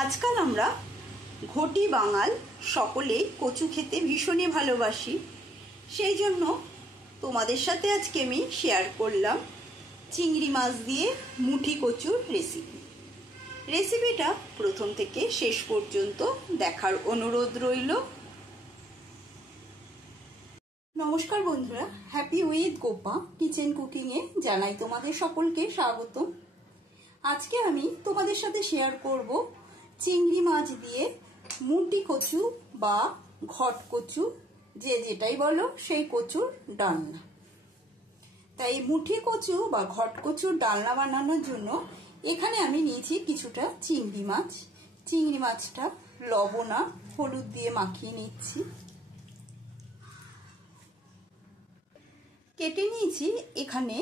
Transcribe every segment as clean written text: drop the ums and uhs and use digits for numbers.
আজকাল আমরা ঘটি বাঙাল সকলেই কচু খেতে ভীষণই ভালোবাসি। সেই জন্য তোমাদের সাথে আজকে আমি শেয়ার করলাম চিংড়ি মাছ দিয়ে মুঠি কচুর রেসিপিটা প্রথম থেকে শেষ পর্যন্ত দেখার অনুরোধ রইল। নমস্কার বন্ধুরা, হ্যাপি উইথ গোপা কিচেন কুকিংয়ে জানাই তোমাদের সকলকে স্বাগতম। আজকে আমি তোমাদের সাথে শেয়ার করব চিংড়ি মাছ দিয়ে মুঠি কচু বা ঘট কচু, যে যেটাই বলো সেই কচুর ডালনা। তাই মুঠি কচু বা ঘট কচুর ডালনা বানানোর জন্য এখানে আমি নিয়েছি কিছুটা চিংড়ি মাছ। চিংড়ি মাছটা লবণ আর হলুদ দিয়ে মাখিয়ে নিচ্ছি। কেটে নিয়েছি এখানে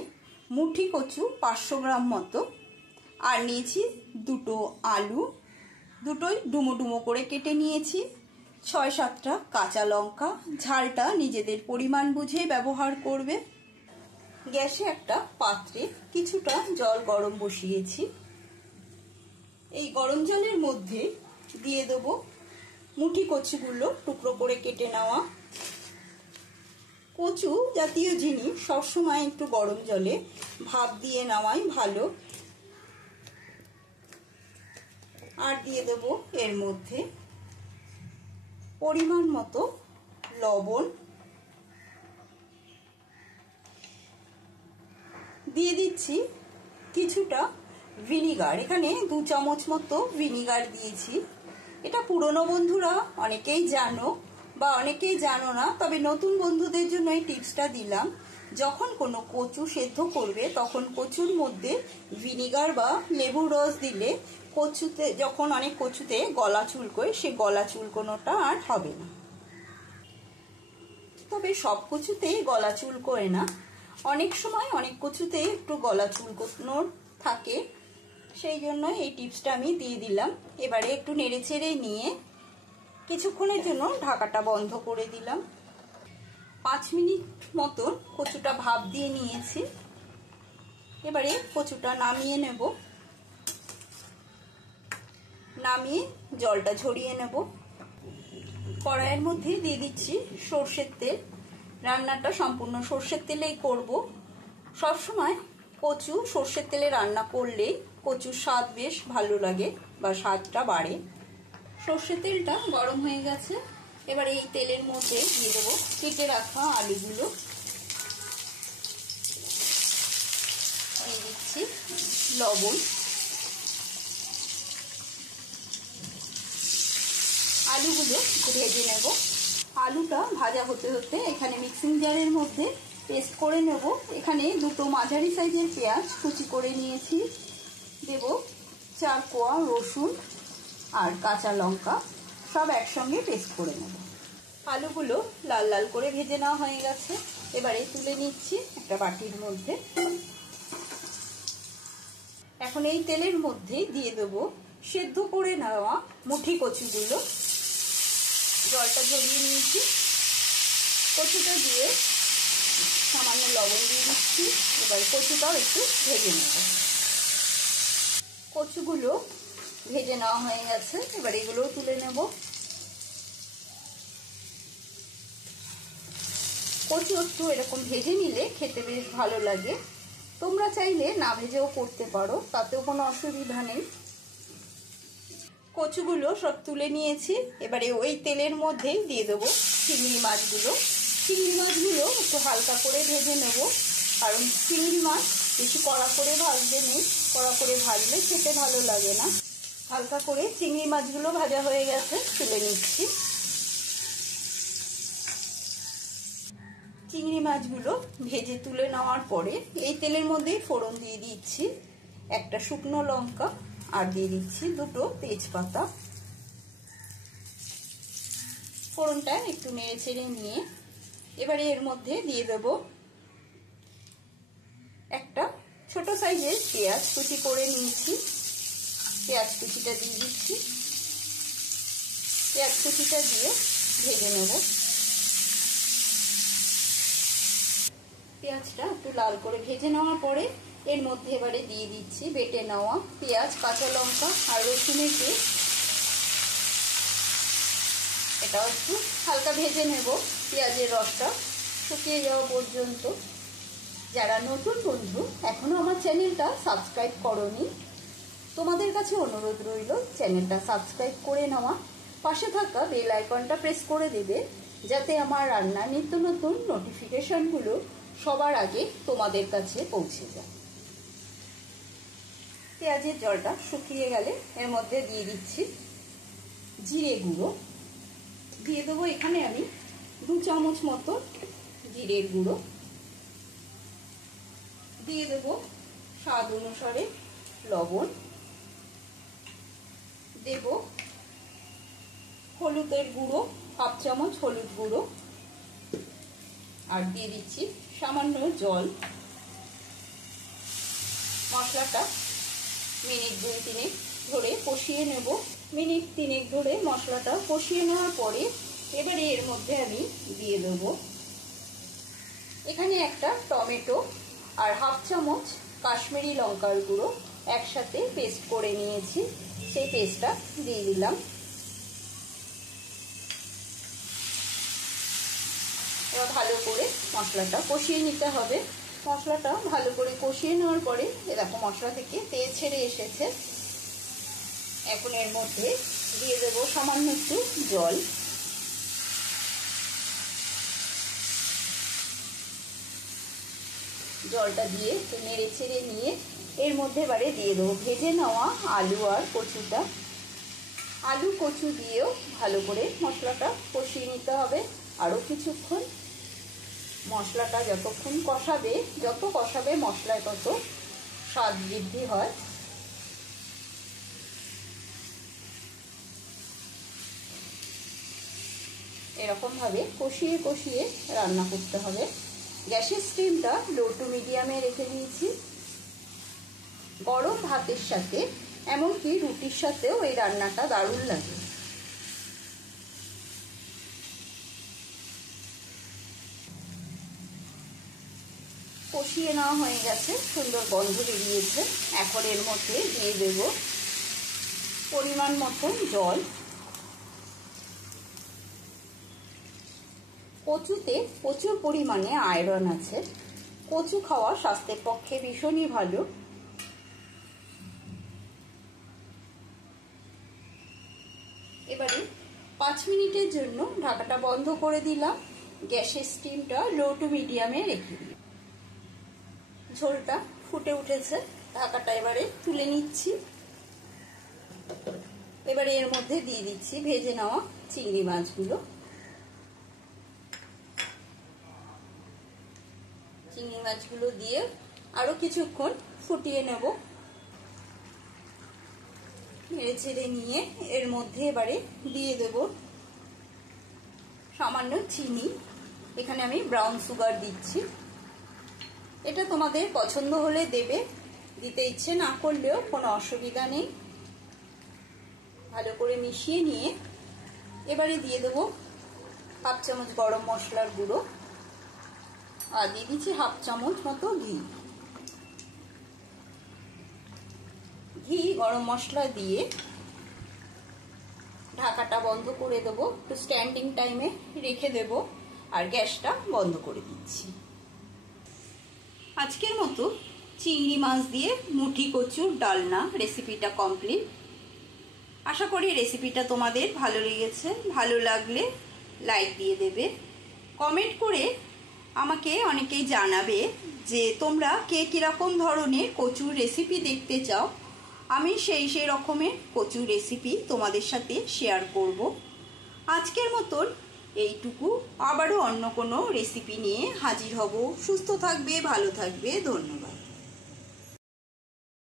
মুঠি কচু 500 গ্রাম মতো, আর নিয়েছি দুটো আলু, দুটোই ডুমো ডুমো করে কেটে নিয়েছি। 6-7টা কাঁচা লঙ্কা, ঝালটা নিজেদের পরিমাণ বুঝে ব্যবহার করবে। গ্যাসে একটা পাত্রে কিছুটা জল গরম বসিয়েছি। এই গরম জলের মধ্যে দিয়ে দেবো মুঠি কচুগুলো টুকরো করে কেটে নেওয়া। কচু জাতীয় জিনিস সবসময় একটু গরম জলে ভাপ দিয়ে নেওয়াই ভালো। আর দিয়ে দেব এর মধ্যে পরিমাণ মতো লবণ, দিয়ে দিচ্ছি কিছুটা ভিনিগার। এখানে 2 চামচ মতো ভিনিগার দিয়েছি। এটা পুরনো বন্ধুরা অনেকেই জানো বা অনেকেই জানো না, তবে নতুন বন্ধুদের জন্য এই টিপসটা দিলাম। যখন কোনো কচু সেদ্ধ করবে তখন কচুর মধ্যে ভিনিগার বা লেবুর রস দিলে কচুতে, যখন অনেক কচুতে গলা চুলকোয়, সে গলা চুলকোনোটা আর হবে না। তবে সব কচুতেই গলা চুলকোয় না, অনেক সময় অনেক কচুতে একটু গলা চুলকোনোর থাকে। সেই জন্য এই টিপসটা আমি দিয়ে দিলাম। এবারে একটু নেড়েচেড়ে নিয়ে কিছুক্ষণের জন্য ঢাকাটা বন্ধ করে দিলাম। 5 মিনিট মতন কচুটা ভাপ দিয়ে নিয়েছি। এবারে কচুটা নামিয়ে নেব। নামিয়ে জলটা ঝরিয়ে নেব। কড়াইয়ের মধ্যে দিয়ে দিচ্ছি সর্ষের তেল। রান্নাটা সম্পূর্ণ সর্ষের তেলেই করব। সবসময় কচু সর্ষের তেলে রান্না করলে কচুর স্বাদ বেশ ভালো লাগে বা স্বাদটা বাড়ে। সর্ষের তেলটা গরম হয়ে গেছে। এবার এই তেলের মধ্যে দিয়ে দেবো কেটে রাখা আলুগুলো। দিয়ে দিচ্ছি লবণ। আলুগুলো ভেজে নেব। আলুটা ভাজা হতে হতে এখানে মিক্সিং জারের মধ্যে পেস্ট করে নেব। এখানে দুটো মাঝারি সাইজের পেঁয়াজ কুচি করে নিয়েছি। দেব 4 কোয়া রসুন আর কাঁচা লঙ্কা, সব একসঙ্গে পেস্ট করে নেব। আলুগুলো লাল লাল করে ভেজে নেওয়া হয়ে গেছে। এবারে তুলে নিচ্ছি একটা বাটির মধ্যে। এখন এই তেলের মধ্যে দিয়ে দেব সেদ্ধ করে নেওয়া মুঠি কচুগুলো। জলটা ঝরিয়ে নিয়েছি। কচুটা দিয়ে সামান্য লবণ দিয়ে দিচ্ছি। এবার কচুটাও একটু ভেজে নেব। কচুগুলো ভেজে নেওয়া হয়ে গেছে। এবার এগুলোও তুলে নেব। কচু একটু এরকম ভেজে নিলে খেতে বেশ ভালো লাগে। তোমরা চাইলে না ভেজেও করতে পারো, তাতেও কোনো অসুবিধা নেই। কচুগুলো সব তুলে নিয়েছি। এবারে ওই তেলের মধ্যেই দিয়ে দেবো চিংড়ি মাছগুলো। চিংড়ি মাছগুলো একটু হালকা করে ভেজে নেব, কারণ চিংড়ি মাছ বেশি কড়া করে ভাজতে নেই। কড়া করে ভাজলে খেতে ভালো লাগে না। হালকা করে চিংড়ি মাছগুলো ভাজা হয়ে গেছে, তুলে নিচ্ছি। চিংড়ি মাছগুলো ভেজে তুলে নেওয়ার পরে এই তেলের মধ্যেই ফোড়ন দিয়ে দিচ্ছি একটা শুকনো লঙ্কা, আর দিয়ে দিচ্ছি 2টো তেজপাতা। ফোড়নটা একটু নেড়ে ছেড়ে নিয়ে এবারে এর মধ্যে দিয়ে দেব একটা ছোট সাইজের পেঁয়াজ কুচি করে নিয়েছি। পেঁয়াজ কুচিটা দিয়ে দিচ্ছি। পেঁয়াজ কুচিটা দিয়ে ভেজে নেব। পেঁয়াজটা একটু লাল করে ভেজে নেওয়ার পরে এর মধ্যে এবারে দিয়ে দিচ্ছি বেটে নেওয়া পেঁয়াজ, কাঁচা লঙ্কা আর রসুনের পেস্ট। এটাও একটু হালকা ভেজে নেব পেঁয়াজের রসটা শুকিয়ে যাওয়া পর্যন্ত। যারা নতুন বন্ধু এখনও আমার চ্যানেলটা সাবস্ক্রাইব করোনি, তোমাদের কাছে অনুরোধ রইল চ্যানেলটা সাবস্ক্রাইব করে নেওয়া, পাশে থাকা বেল আইকনটা প্রেস করে দেবে যাতে আমার রান্নার নিত্য নতুন নোটিফিকেশনগুলো সবার আগে তোমাদের কাছে পৌঁছে যায়। পেঁয়াজের জলটা শুকিয়ে গেলে এর মধ্যে দিয়ে দিচ্ছি জিরে গুঁড়ো। দিয়ে দেবো এখানে আমি 2 চামচ মতো জিরের গুঁড়ো। দিয়ে দেব স্বাদ অনুসারে লবণ। দেব হলুদের গুঁড়ো 1/2 চামচ হলুদ গুঁড়ো, আর দিয়ে দিচ্ছি সামান্য জল। মশলাটা মিনিট 2-3 ধরে কষিয়ে নেব। মিনিট 3 ধরে মশলাটা কষিয়ে নেওয়ার পরে এবারে এর মধ্যে আমি দিয়ে দেব এখানে একটা টমেটো আর 1/2 চামচ কাশ্মীরি লঙ্কার গুঁড়ো একসাথে পেস্ট করে নিয়েছি, সেই পেস্টটা দিয়ে দিলাম। এবার ভালো করে মশলাটা কষিয়ে নিতে হবে। মশলাটা ভালো করে কষিয়ে নেওয়ার পরে দেখো মশলা থেকে তেল ছেড়ে এসেছে। এখন এর মধ্যে দিয়ে দেব সামান্য একটু জল। জলটা দিয়ে নেড়ে ছেড়ে নিয়ে এর মধ্যে এবারে দিয়ে দেবো ভেজে নেওয়া আলু আর কচুটা। আলু কচু দিয়েও ভালো করে মশলাটা কষিয়ে নিতে হবে আরও কিছুক্ষণ। মশলাটা যতক্ষণ কষাবে, যত কষাবে মশলায় তত স্বাদ বৃদ্ধি হয়। এরকমভাবে কষিয়ে কষিয়ে রান্না করতে হবে। গ্যাসের স্টিমটা লো টু মিডিয়ামে রেখে দিয়েছি। গরম ভাতের সাথে এমনকি রুটির সাথেও এই রান্নাটা দারুণ লাগে। কষিয়ে নেওয়া হয়ে গেছে, সুন্দর গন্ধ বেরিয়েছে। এখন এর মধ্যে দিয়ে দেব পরিমাণ মতো জল। কচুতে প্রচুর পরিমাণে আয়রন আছে, কচু খাওয়া স্বাস্থ্যের পক্ষে ভীষণই ভালো। এবারে 5 মিনিটের জন্য ঢাকাটা বন্ধ করে দিলাম। গ্যাসের স্টিমটা লো টু মিডিয়ামে রেখে দিই। ঝোলটা ফুটে উঠেছে, ঢাকাটা এবারে তুলে নিচ্ছি। এবারে এর মধ্যে দিয়ে দিচ্ছি ভেজে নেওয়া চিংড়ি মাছগুলো। চিংড়ি মাছগুলো দিয়ে আরো কিছুক্ষণ ফুটিয়ে নেব। নেড়ে ছেড়ে নিয়ে এর মধ্যে এবারে দিয়ে দেব সামান্য চিনি। এখানে আমি ব্রাউন সুগার দিচ্ছি। এটা তোমাদের পছন্দ হলে দেবে, দিতে ইচ্ছে না করলেও কোনো অসুবিধা নেই। ভালো করে মিশিয়ে নিয়ে এবারে দিয়ে দেবো 1/2 চামচ গরম মশলার গুঁড়ো, আর দিয়ে দিচ্ছি 1/2 চামচ মতো ঘি। গরম মশলা দিয়ে ঢাকাটা বন্ধ করে দেবো, একটু স্ট্যান্ডিং টাইমে রেখে দেব, আর গ্যাসটা বন্ধ করে দিচ্ছি। আজকের মতো চিংড়ি মাছ দিয়ে মুঠি কচুর ডালনা রেসিপিটা কমপ্লিট। আশা করি রেসিপিটা তোমাদের ভালো লেগেছে। ভালো লাগলে লাইক দিয়ে দেবে, কমেন্ট করে আমাকে অনেকেই জানাবে যে তোমরা কে কীরকম ধরনের কচুর রেসিপি দেখতে চাও। আমি সেই রকমের কচুর রেসিপি তোমাদের সাথে শেয়ার করব। আজকের মতন এইটুকু, আবারও অন্য কোনো রেসিপি নিয়ে হাজির হব। সুস্থ থাকবে, ভালো থাকবে, ধন্যবাদ।